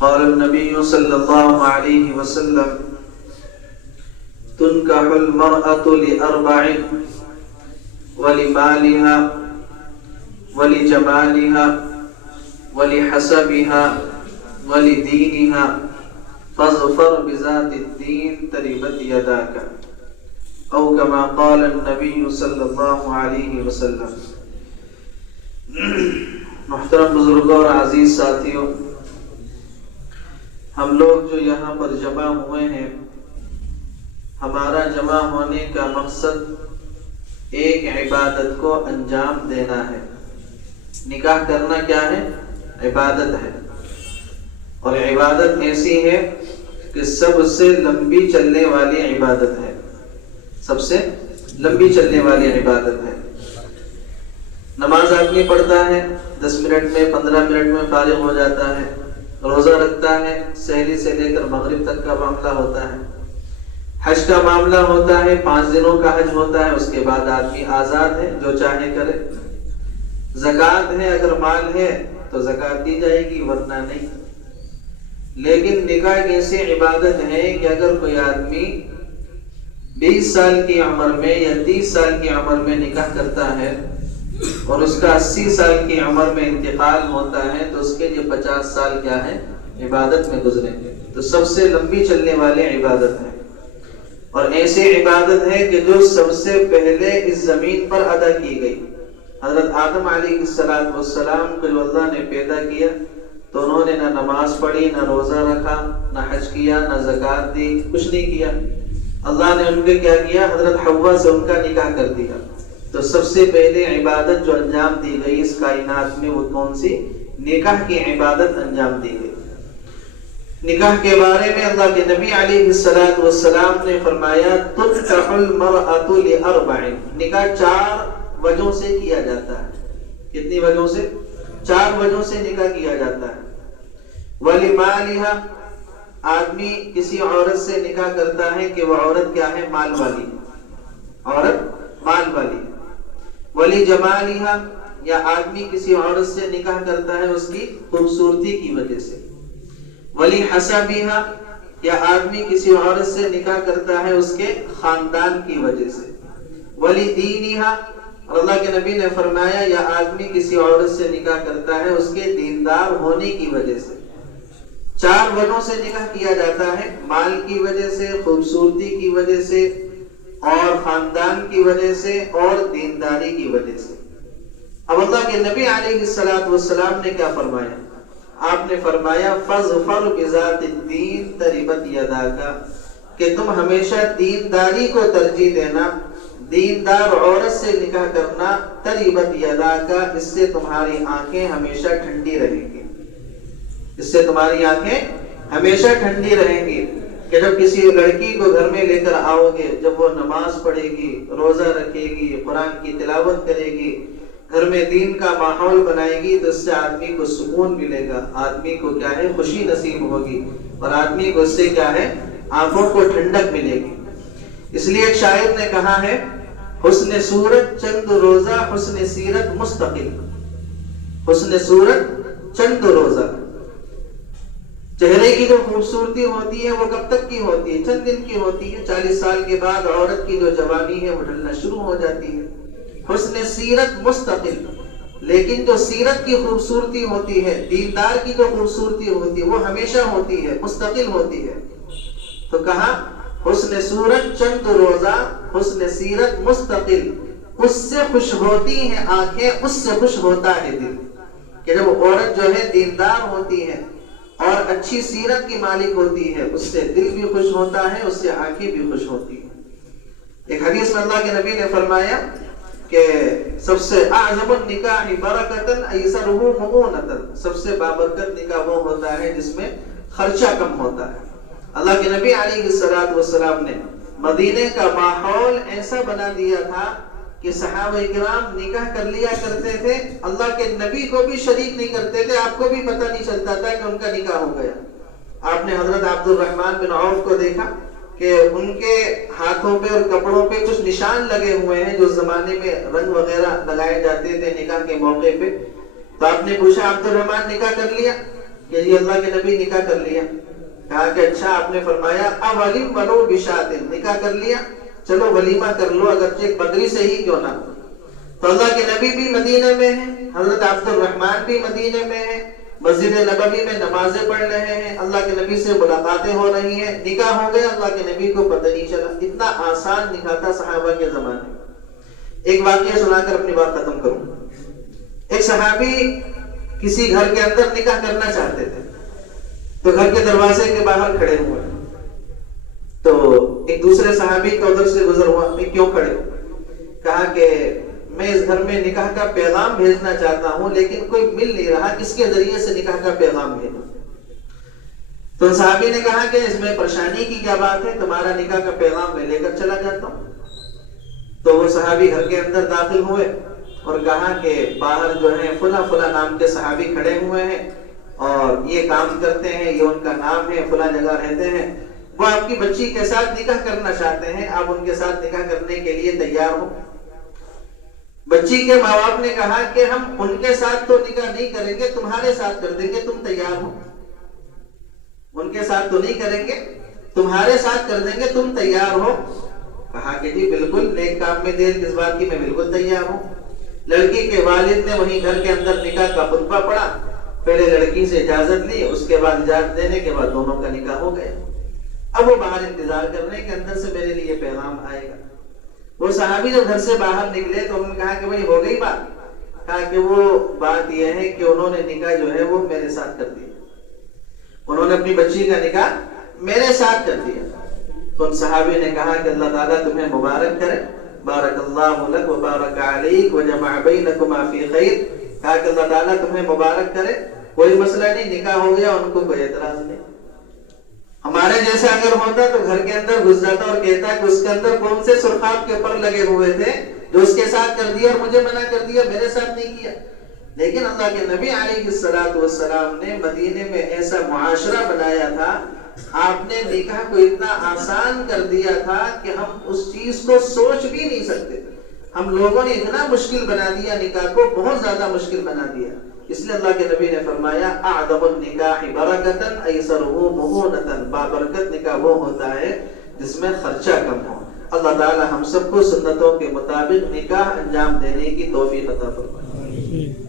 قال النبي صلى الله عليه وسلم تنكح المرأة لأربع ولمالها ولجمالها ولحسبها ولدينها فاظفر بذات الدين تربت يداك او كما قال النبي صلی اللہ علیہ وسلم۔ محترم بزرگوں اور عزیز ساتھیوں، ہم لوگ جو یہاں پر جمع ہوئے ہیں، ہمارا جمع ہونے کا مقصد ایک عبادت کو انجام دینا ہے۔ نکاح کرنا کیا ہے؟ عبادت ہے، اور عبادت ایسی ہے کہ سب سے لمبی چلنے والی عبادت ہے، سب سے لمبی چلنے والی عبادت ہے۔ نماز آدمی پڑھتا ہے 10 منٹ میں 15 منٹ میں فارغ ہو جاتا ہے، روزہ رکھتا ہے، سحری سے لے کر مغرب تک کا معاملہ ہوتا ہے، حج کا معاملہ ہوتا ہے، 5 دنوں کا حج ہوتا ہے، اس کے بعد آدمی آزاد ہے، جو چاہے کرے۔ زکوٰۃ ہے، اگر مال ہے تو زکوٰۃ دی جائے گی، ورنہ نہیں۔ لیکن نکاح ایک ایسی عبادت ہے کہ اگر کوئی آدمی 20 سال کی عمر میں یا 30 سال کی عمر میں نکاح کرتا ہے اور اس کا 80 سال کی عمر میں انتقال ہوتا ہے تو اس کے لیے 50 سال کیا ہے؟ عبادت میں گزریں گے۔ تو سب سے لمبی چلنے والی عبادت ہے، اور ایسی عبادت ہے کہ جو سب سے پہلے اس زمین پر ادا کی گئی۔ حضرت آدم علیہ السلام کو جو اللہ نے پیدا کیا تو انہوں نے نہ نماز پڑھی، نہ روزہ رکھا، نہ حج کیا، نہ زکوٰۃ دی، کچھ نہیں کیا۔ اللہ نے ان کے کیا کیا؟ حضرت حوا سے ان کا نکاح کر دیا۔ تو سب سے پہلے عبادت جو انجام دی گئی اس کائنات میں وہ کون سی؟ نکاح کی عبادت انجام دی گئی۔ نکاح کے بارے میں اللہ کے نبی علیہ السلام نے فرمایا تنکح المرأة لأربع، نکاح 4 وجہوں سے کیا جاتا ہے۔ کتنی وجہوں سے؟ 4 وجہوں سے نکاح کیا جاتا ہے۔ وَلِمَالِهَا، آدمی کسی عورت سے نکاح کرتا ہے کہ وہ عورت کیا ہے؟ مال والی، عورت مال والی۔ وَلِجَمَالِهَا، یا آدمی کسی عورت سے نکاح کرتا ہے اس کی خوبصورتی کی وجہ سے۔ وَلِحَسَبِهَا، یا آدمی کسی عورت سے نکاح کرتا ہے اس کے خاندان کی وجہ سے۔ وَلِدِينِهَا، اور اللہ کے نبی نے فرمایا یا آدمی کسی عورت سے نکاح کرتا ہے اس کے دیندار ہونے کی وجہ سے۔ 4 وجہوں سے نکاح کیا جاتا ہے، مال کی وجہ سے، خوبصورتی کی وجہ سے، اور خاندان کی وجہ سے، اور دینداری کی وجہ سے۔ اب اللہ کے نبی علیہ السلام نے کیا فرمایا؟ آپ نے فرمایا فَاظْفَرْ بِذَاتِ الدِّينِ تَرِبَتْ يَدَاكَ، کہ تم ہمیشہ دینداری کو ترجیح دینا، دیندار عورت سے نکاح کرنا، تَرِبَتْ يَدَاكَ، اس سے تمہاری آنکھیں ہمیشہ ٹھنڈی رہیں گی، اس سے تمہاری آنکھیں ہمیشہ ٹھنڈی رہیں گی۔ کہ جب کسی لڑکی کو گھر میں لے کر آؤ گے، جب وہ نماز پڑھے گی، روزہ رکھے گی، قرآن کی تلاوت کرے گی، گھر میں دین کا ماحول بنائے گی، تو اس سے آدمی کو سکون ملے گا، آدمی کو کیا ہے؟ خوشی نصیب ہوگی، اور آدمی کو اس سے کیا ہے؟ آنکھوں کو ٹھنڈک ملے گی۔ اس لیے ایک شاعر نے کہا ہے حسن صورت چند روزہ، حسن سیرت مستقل۔ حسن صورت چند روزہ، چہرے کی جو خوبصورتی ہوتی ہے وہ کب تک کی ہوتی ہے؟ چند دن کی ہوتی ہے۔ 40 سال کے بعد عورت کی جو جوانی ہے وہ ڈھلنا شروع ہو جاتی ہے۔ حسن سیرت مستقل، لیکن جو سیرت کی خوبصورتی ہوتی ہے، دیندار کی جو خوبصورتی ہوتی ہے وہ ہمیشہ ہوتی ہے، مستقل ہوتی ہے۔ تو کہا حسن صورت چند روزہ، حسن سیرت مستقل، اس سے خوش ہوتی ہیں آنکھیں، اس سے خوش ہوتا ہے دل۔ کہ جب عورت جو ہے دیندار ہوتی ہے اور اچھی سیرت کی مالک ہوتی ہے، اس سے دل بھی خوش ہوتا ہے، اس سے آنکھیں بھی خوش ہوتی ہیں۔ ایک حدیث میں اللہ کے نبی نے فرمایا کہ سب سے اعظم النکاح برکتاً ایسرہ مؤونۃ، سب سے بابرکت نکاح وہ ہوتا ہے جس میں خرچہ کم ہوتا ہے۔ اللہ کے نبی علیہ السلام نے مدینے کا ماحول ایسا بنا دیا تھا کہ صحابہ کرام نکاح کر لیا کرتے تھے، اللہ کے نبی کو بھی شریک نہیں کرتے تھے، آپ کو بھی پتہ نہیں چلتا تھا کہ ان کا نکاح ہو گیا۔ آپ نے حضرت عبد الرحمن بن عوف کو دیکھا کہ ان کے ہاتھوں پہ اور کپڑوں پہ کچھ نشان لگے ہوئے ہیں، جو زمانے میں رنگ وغیرہ لگائے جاتے تھے نکاح کے موقع پہ۔ تو آپ نے پوچھا عبد الرحمن نکاح کر لیا؟ کہ جی اللہ کے نبی نکاح کر لیا. کہا کہ اچھا آپ نے فرمایا اولم ولو بشات، نکاح کر لیا چلو ولیمہ کر لو اگرچہ ایک بکری سے ہی کیوں نہ. تو اللہ کے نبی بھی مدینے میں ہیں، حضرت عبد الرحمن بھی مدینے میں ہیں، مسجد نبوی میں نمازیں پڑھ رہے ہیں، اللہ کے نبی سے ملاقاتیں ہو رہی ہیں، نکاح ہو گیا، اللہ کے نبی کو پتہ نہیں چلا. اتنا آسان نکاح تھا صحابہ کے زمانے میں. ایک واقعہ سنا کر اپنی بات ختم کروں. ایک صحابی کسی گھر کے اندر نکاح کرنا چاہتے تھے، تو گھر کے دروازے کے باہر کھڑے ہوئے. تو ایک دوسرے صحابی کا ادھر سے گزر ہوا، میں کیوں کھڑے ہو؟ کہا کہ میں اس گھر میں نکاح کا پیغام بھیجنا چاہتا ہوں لیکن کوئی مل نہیں رہا، کس کے ذریعے سے نکاح کا پیغام بھیجوں. تو صحابی نے کہا کہ اس میں پریشانی کی کیا بات ہے، تمہارا نکاح کا پیغام میں لے کر چلا جاتا ہوں. تو وہ صحابی گھر کے اندر داخل ہوئے اور کہا کہ باہر جو ہے فلاں فلاں نام کے صحابی کھڑے ہوئے ہیں اور یہ کام کرتے ہیں، یہ ان کا نام ہے، فلاں جگہ رہتے ہیں، وہ آپ کی بچی کے ساتھ نکاح کرنا چاہتے ہیں، آپ ان کے ساتھ نکاح کرنے کے لیے تیار ہو. بچی کے ماں باپ نے کہا کہ ہم ان کے ساتھ تو نکاح نہیں کریں گے، تمہارے ساتھ کر دیں گے، تم تیار ہو؟ ان کے ساتھ تو نہیں کریں گے، تمہارے ساتھ کر دیں گے، تم تیار ہو؟ کہا کہ جی بالکل، نیک کام میں دیر کس بات کی، میں بالکل تیار ہوں. لڑکی کے والد نے وہیں گھر کے اندر نکاح کا خطبہ پڑھا، پہلے لڑکی سے اجازت لی، اس کے بعد اجازت دینے کے بعد دونوں کا نکاح ہو گیا. اب وہ باہر انتظار کر رہے ہیں کہ اندر سے میرے لیے پیغام آئے گا. وہ صحابی جب گھر سے باہر نکلے تو انہوں نے کہا کہ بھائی ہو گئی بات. کہا کہ وہ بات یہ ہے کہ انہوں نے نکاح جو ہے وہ میرے ساتھ کر دیا، انہوں نے اپنی بچی کا نکاح میرے ساتھ کر دیا. تو ان صحابی نے کہا کہ اللہ تعالیٰ تمہیں مبارک کرے، بارک اللہ لک و بارک علیک و جمع بینکما فی خیر. کہا کہ اللہ تعالیٰ تمہیں مبارک کرے، کوئی مسئلہ نہیں، نکاح ہو گیا، ان کو کوئی اعتراض نہیں. ہمارے جیسا اگر ہوتا تو گھر کے اندر گھس جاتا اور کہتا کہ اس کے اندر کون سے سرخاب کے پر لگے ہوئے تھے جو اس کے ساتھ کر دیا اور مجھے منع کر دیا، میرے ساتھ نہیں کیا. لیکن اللہ کے نبی علیہ الصلوۃ والسلام نے مدینے میں ایسا معاشرہ بنایا تھا، آپ نے نکاح کو اتنا آسان کر دیا تھا کہ ہم اس چیز کو سوچ بھی نہیں سکتے. ہم لوگوں نے اتنا مشکل بنا دیا نکاح کو، بہت زیادہ مشکل بنا دیا. اس لیے اللہ کے نبی نے فرمایا اعظم النکاح برکتاً ایسرہ مؤونۃ، بابرکت نکاح وہ ہوتا ہے جس میں خرچہ کم ہو. اللہ تعالی ہم سب کو سنتوں کے مطابق نکاح انجام دینے کی توفیق عطا فرمائے.